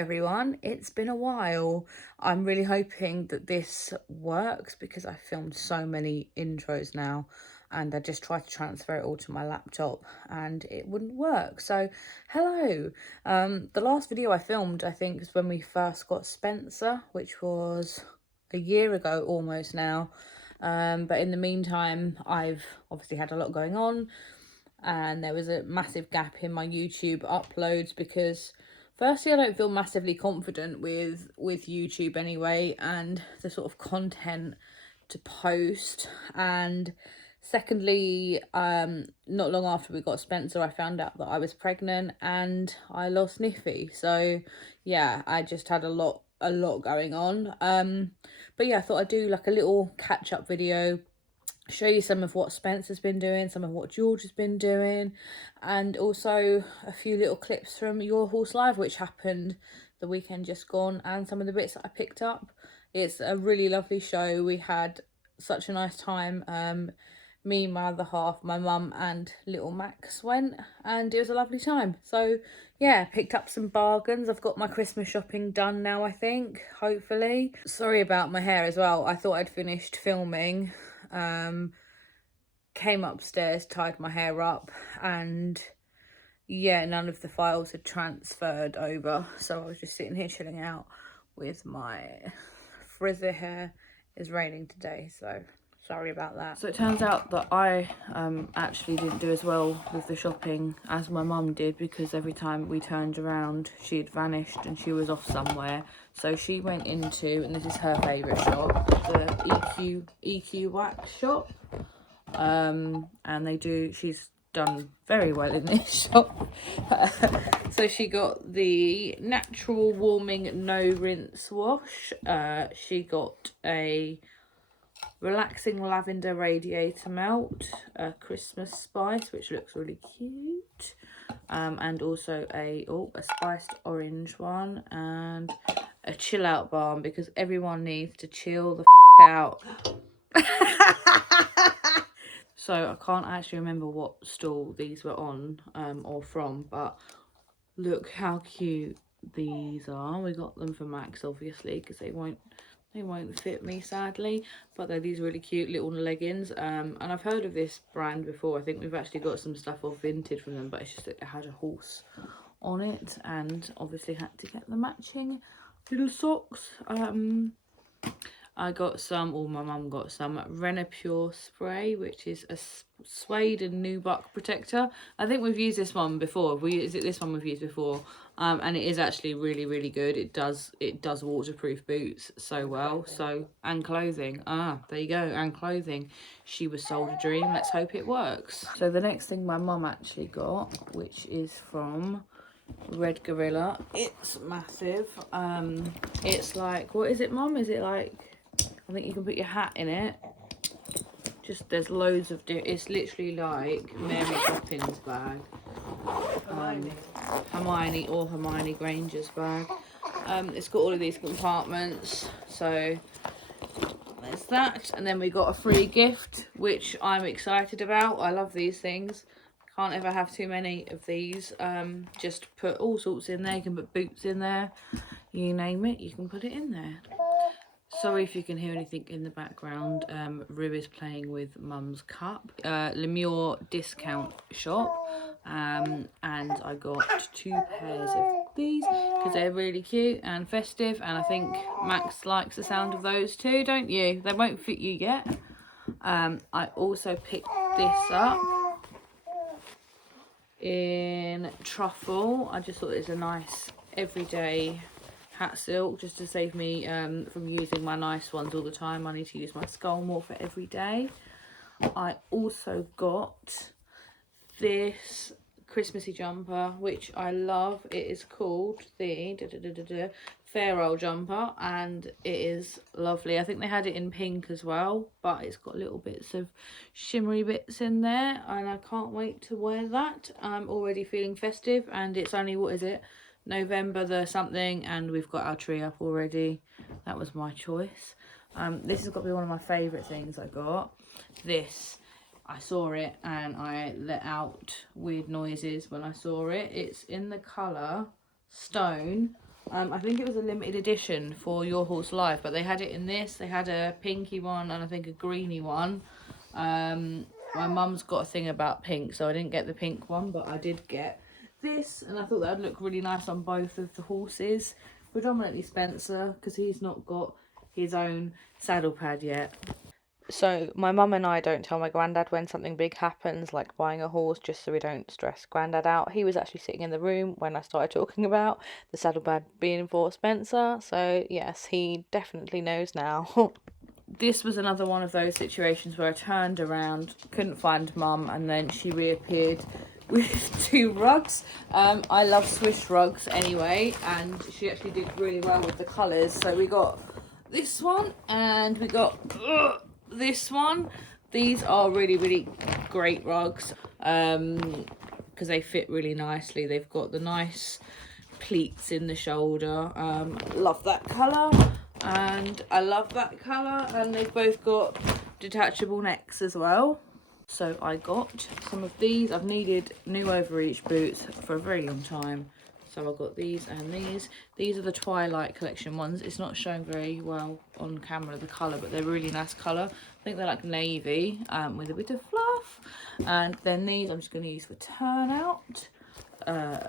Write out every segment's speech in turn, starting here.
everyone, it's been a while. I'm really hoping that this works because I filmed so many intros now and I just tried to transfer it all to my laptop and it wouldn't work. So hello. The last video I filmed, I think, is when we first got Spencer, which was a year ago almost now. But in the meantime, I've obviously had a lot going on and there was a massive gap in my YouTube uploads because firstly, I don't feel massively confident with YouTube anyway, and the sort of content to post. And secondly, not long after we got Spencer, I found out that I was pregnant and I lost Niffy. So yeah, I just had a lot going on. But yeah, I thought I'd do like a little catch-up video, show you some of what Spencer's been doing, some of what George has been doing, and also a few little clips from Your Horse Live, which happened the weekend just gone, and some of the bits that I picked up. It's a really lovely show. We had such a nice time. Me, my other half, my mum and little Max went, and it was a lovely time. So yeah, picked up some bargains. I've got my Christmas shopping done now, I think, hopefully. Sorry about my hair as well. I thought I'd finished filming, came upstairs, tied my hair up, and yeah, none of the files had transferred over, so I was just sitting here chilling out with my frizzy hair. It's raining today, so sorry about that. So it turns out that I actually didn't do as well with the shopping as my mum did, because every time we turned around she had vanished and she was off somewhere. So she went into, and this is her favourite shop, the EQ wax shop, and she's done very well in this shop. So she got the natural warming no rinse wash. She got a relaxing lavender radiator melt, a Christmas spice, which looks really cute, and also a spiced orange one, and a chill out balm, because everyone needs to chill the out. So I can't actually remember what stall these were on or from, but look how cute these are. We got them for Max, obviously, because they won't fit me, sadly, but they're these really cute little leggings. And I've heard of this brand before. I think we've actually got some stuff off Vinted from them, but it's just that it had a horse on it, and obviously had to get the matching little socks. I got some, or my mum got some, Renapure spray, which is a suede and nubuck protector. I think we've used this one before. Is it this one we've used before? And it is actually really, really good. It does waterproof boots so well. So, and clothing. There you go, and clothing. She was sold a dream. Let's hope it works. So the next thing my mum actually got, which is from Red Gorilla. It's massive. It's like, what is it, Mum? Is it like, I think you can put your hat in it. Just, there's loads of it's literally like Mary Poppins bag. Hermione Granger's bag. It's got all of these compartments. So there's that, and then we got a free gift, which I'm excited about. I love these things. Can't ever have too many of these. Just put all sorts in there. You can put boots in there. You name it, you can put it in there. Sorry if you can hear anything in the background. Rue is playing with Mum's cup. LeMieux discount shop. And I got 2 pairs of these because they're really cute and festive. And I think Max likes the sound of those too, don't you? They won't fit you yet. I also picked this up in truffle. I just thought it was a nice everyday hat silk, just to save me from using my nice ones all the time. I need to use my skull more for every day. I also got this Christmassy jumper, which I love. It is called the Pharaoh jumper, and it is lovely. I think they had it in pink as well, but it's got little bits of shimmery bits in there, and I can't wait to wear that. I'm already feeling festive, and it's only, what is it, November the something, and we've got our tree up already. That was my choice. This has got to be one of my favourite things I got. This, I saw it and I let out weird noises when I saw it. It's in the colour Stone, I think it was a limited edition for Your Horse Live, but they had it in this. They had a pinky one and I think a greeny one. My mum's got a thing about pink, so I didn't get the pink one, but I did get this, and I thought that would look really nice on both of the horses. Predominantly Spencer, because he's not got his own saddle pad yet. So my mum and I don't tell my granddad when something big happens, like buying a horse, just so we don't stress granddad out. He was actually sitting in the room when I started talking about the saddlebag being for Spencer. So yes, he definitely knows now. This was another one of those situations where I turned around, couldn't find mum, and then she reappeared with 2 rugs. I love Swiss rugs anyway, and she actually did really well with the colours. So we got this one and we got this one. These are really, really great rugs because they fit really nicely. They've got the nice pleats in the shoulder. Love that colour, and I love that colour, and they've both got detachable necks as well. So I got some of these. I've needed new overreach boots for a very long time, so I got these and these. These are the Twilight collection ones. It's not showing very well on camera, the colour, but they're really nice colour. I think they're like navy with a bit of fluff. And then these I'm just going to use for turnout.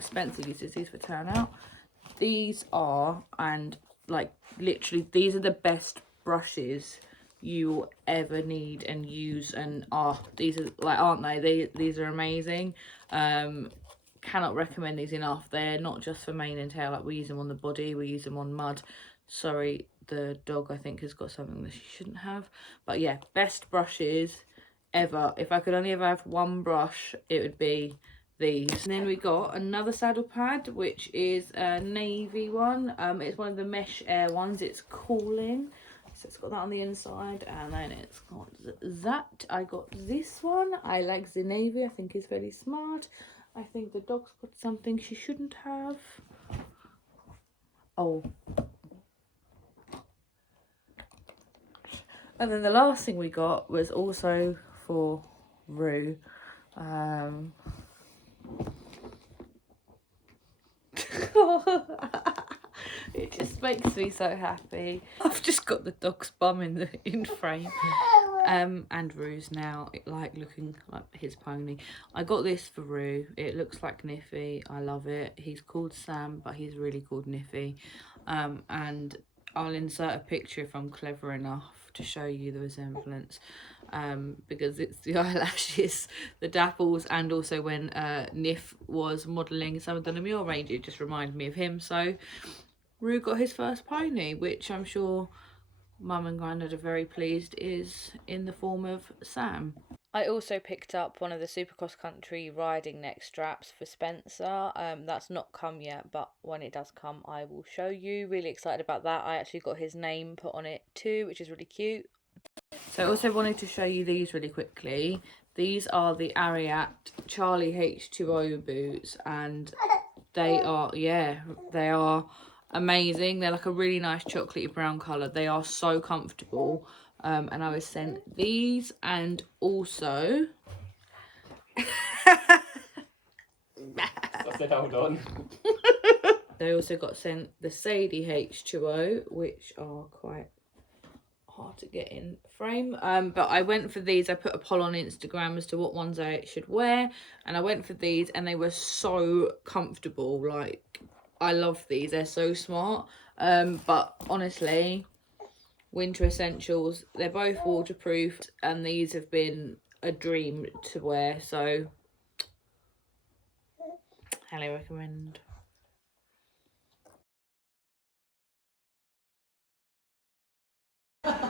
Spencer uses these for turnout. These are, and like literally, these are the best brushes you will ever need and use, and these are like, aren't they? These are amazing. Cannot recommend these enough. They're not just for mane and tail, like we use them on the body, we use them on mud. Sorry, the dog I think has got something that she shouldn't have, but yeah, best brushes ever. If I could only ever have one brush, it would be these. And then we got another saddle pad, which is a navy one. It's one of the mesh air ones. It's cooling, so it's got that on the inside, and then it's got that. I got this one. I like the navy. I think it's very smart. I think the dog's got something she shouldn't have. Oh. And then the last thing we got was also for Rue. It just makes me so happy. I've just got the dog's bum in frame. And Rue's now like looking like his pony. I got this for Rue. It looks like Niffy. I love it. He's called Sam, but he's really called Niffy. And I'll insert a picture if I'm clever enough to show you the resemblance, because it's the eyelashes, the dapples, and also when Niff was modelling some of the LeMieux range, it just reminded me of him. So Rue got his first pony, which I'm sure Mum and Grandad are very pleased is in the form of Sam. I also picked up one of the Supercross Country riding neck straps for Spencer. That's not come yet, but when it does come, I will show you. Really excited about that. I actually got his name put on it too, which is really cute. So I also wanted to show you these really quickly. These are the Ariat Charlie H2O boots, and they are, yeah, they are amazing. They're like a really nice chocolatey brown colour. They are so comfortable. And I was sent these, and also I said hold on. they also got sent the Sadie H2O, which are quite hard to get in frame. But I went for these. I put a poll on Instagram as to what ones I should wear, and I went for these, and they were so comfortable. Like, I love these. They're so smart. But honestly, winter essentials. They're both waterproof, and these have been a dream to wear. So, highly recommend.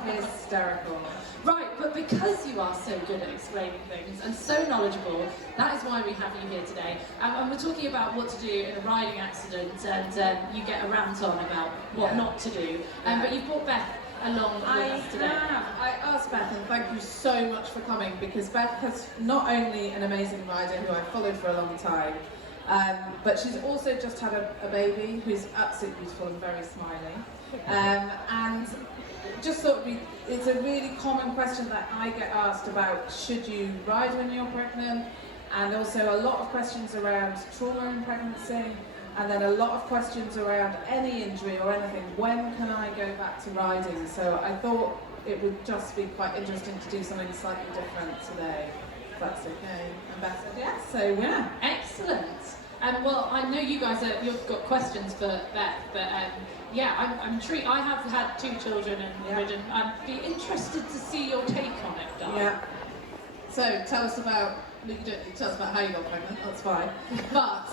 Hysterical. Right, but because you are so good at explaining things and so knowledgeable, that is why we have you here today. And we're talking about what to do in a riding accident, and you get a rant on about what not to do. But you've brought Beth along with us today. I asked Beth, and thank you so much for coming, because Beth has not only an amazing rider who I've followed for a long time, but she's also just had a baby who's absolutely beautiful and very smiling. And just thought it's a really common question that I get asked about, should you ride when you're pregnant? And also a lot of questions around trauma in pregnancy. And then a lot of questions around any injury or anything. When can I go back to riding? So I thought it would just be quite interesting to do something slightly different today. If that's okay. And Beth said yes, so winner. Excellent. Well, I know you guys you've got questions for Beth, but yeah, I'm intrigued. I have had 2 children and ridden. I'd be interested to see your take on it, Di. Yeah. So tell us about, you don't need to tell us about how you got pregnant, that's fine. But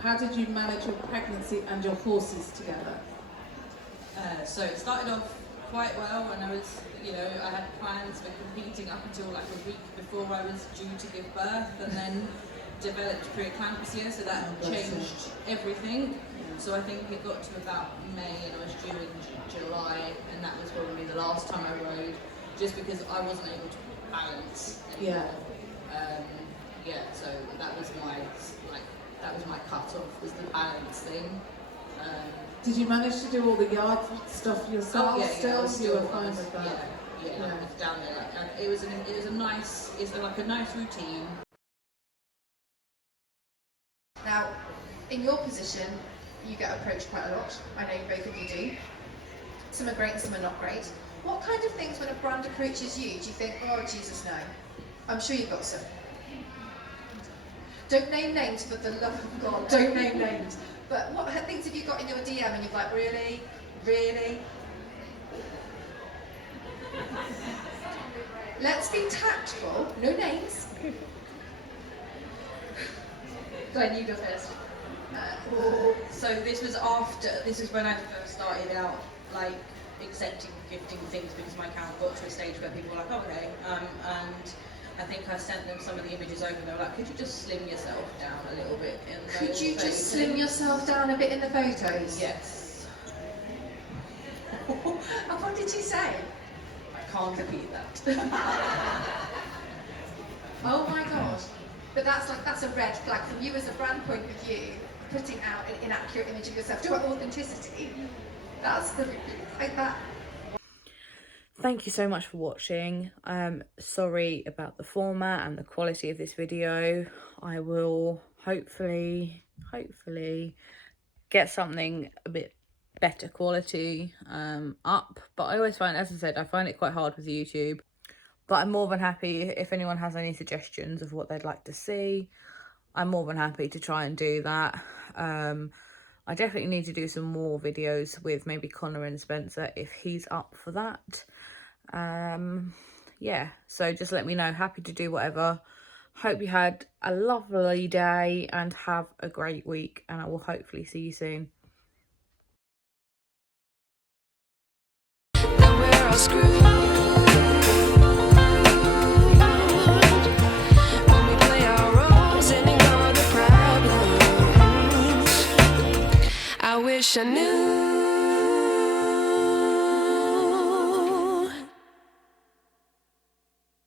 how did you manage your pregnancy and your horses together? So it started off quite well when I was, I had plans for competing up until like a week before I was due to give birth, and then developed preeclampsia, so that changed everything. So I think it got to about May and I was due in July, and that was probably the last time I rode, just because I wasn't able to balance anymore. So that was my cut-off, was the balance thing. Did you manage to do all the yard stuff yourself? You were fine with that. Yeah. I was down there. It was a nice routine. Now, in your position, you get approached quite a lot. I know both of you do. Some are great and some are not great. What kind of things, when a brand approaches you, do you think, oh Jesus, no? I'm sure you've got some. Don't name names, for the love of God, don't name names. But what things have you got in your DM and you're like, really? Really? Let's be tactful, no names. Glenn, you go first. So this was when I first started out, like, accepting gifting things, because my account got to a stage where people were like, okay, and I think I sent them some of the images over, and they were like, could you just slim yourself down a little bit in Could those you photos? just slim yourself down a bit in the photos? Yes. And what did you say? I can't repeat that. Oh my god. But that's a red flag from you as a brand point of view, putting out an inaccurate image of yourself. To authenticity. That's the like that. Thank you so much for watching. Sorry about the format and the quality of this video. I will hopefully get something a bit better quality up, but I always find, as I said, I find it quite hard with YouTube. But I'm more than happy if anyone has any suggestions of what they'd like to see. I'm more than happy to try and do that. I definitely need to do some more videos with maybe Connor and Spencer if he's up for that. Yeah, so just let me know. Happy to do whatever. Hope you had a lovely day and have a great week, and I will hopefully see you soon.